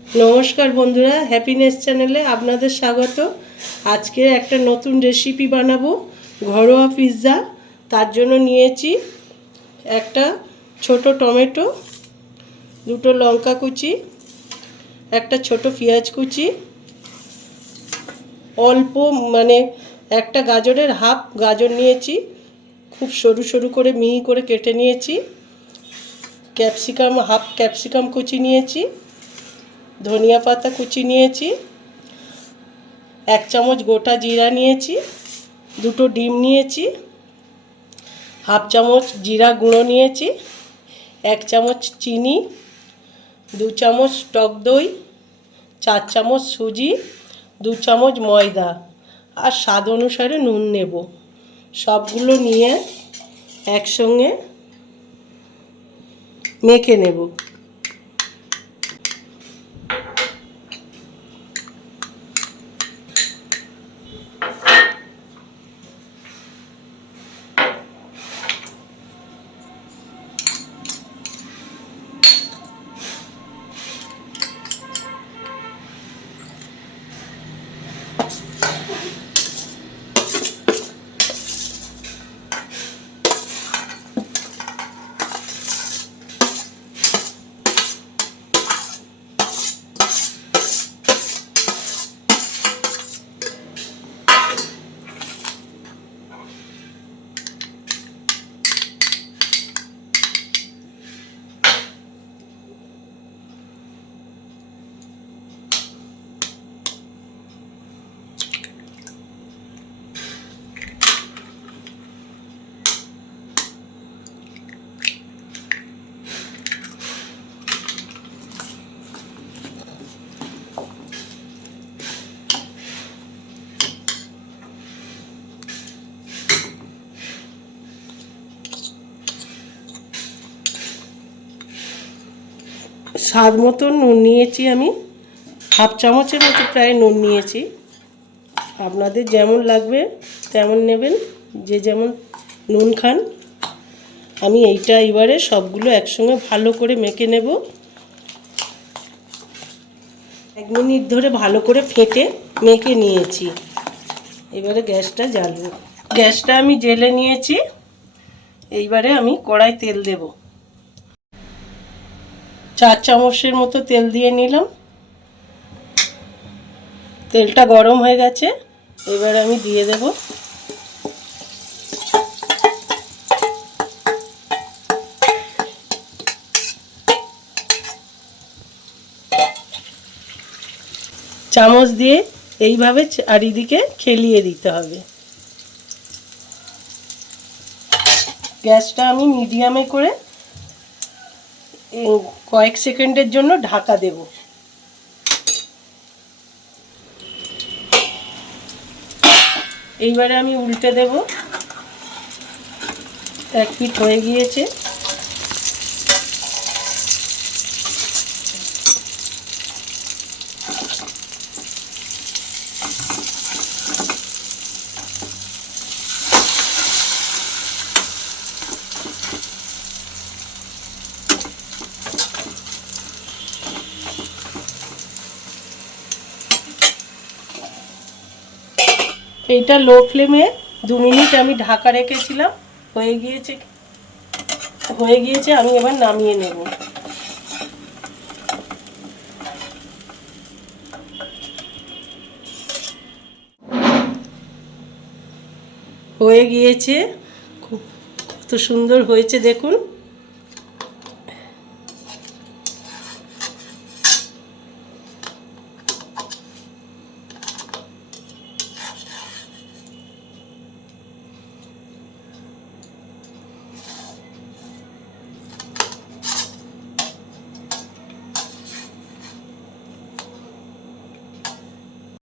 नमस्कार बंधुरा हैपिनेस चैनेले आपनादेर स्वागत। आज के एक नतून रेसिपि बानाबो घरोया पिज्जा। तार जोन्नो नियेछि एक छोटो टमेटो, दुटो लंका कुचि, एक छोटो पेंयाज कुचि, अल्प माने एक गाजरेर हाफ गाजर नियेछि, खूब सरु सरु करे मिहि करे केटे नियेछि, कैप्सिकाम हाफ कैप्सिकाम कुचि नियेछि, धनिया पाता कुचि नियेछि, एक चामच गोटा जीरा नियेछि, दुटो डिम नियेछि, हाफ चामच जीरा गुঁড়ো नियेछि, एक चामच चीनी, दो चामच टक दई, 4 चामच सूजी, 2 चामच मयदा और स्वाद अनुसारे नुन नेब। सबगुलो निये एकसंगे मेखे नेब। स्वाद मतो नुन नियेछि आमी हाफ चामचेर मतो प्राय नुन नियेछि। आपनादेर जेमन लागबे तेमन नेबेन, जे जेमन नुन खान। आमी एइटा एबारे सबगुलो एकसंगे भालो करे मेखे नेब। 1 मिनिट धरे भालो करे फेटे मेखे नियेछि। एबारे ग्यासटा জ্বালবো। গ্যাসটা আমি জেলে নিয়েছি। এইবারে আমি কড়াই তেল দেব। 4 চামচের মতো তেল দিয়ে নিলাম। তেলটা গরম হয়ে গেছে, এবার আমি দিয়ে দেব চামচ দিয়ে এইভাবে চারিদিকে খেলিয়ে দিতে হবে। গ্যাসটা আমি মিডিয়ামে করে কয়েক সেকেন্ডের জন্য ঢাকা দেব। এইবারে আমি উল্টে দেব। এক পিঠ হয়ে গিয়েছে। এইটা লো ফ্লেমে 2 মিনিট আমি ঢাকা রেখেছিলাম। হয়ে গিয়েছে আমি এবার নামিয়ে নেব। হয়ে গিয়েছে, কত সুন্দর হয়েছে দেখুন।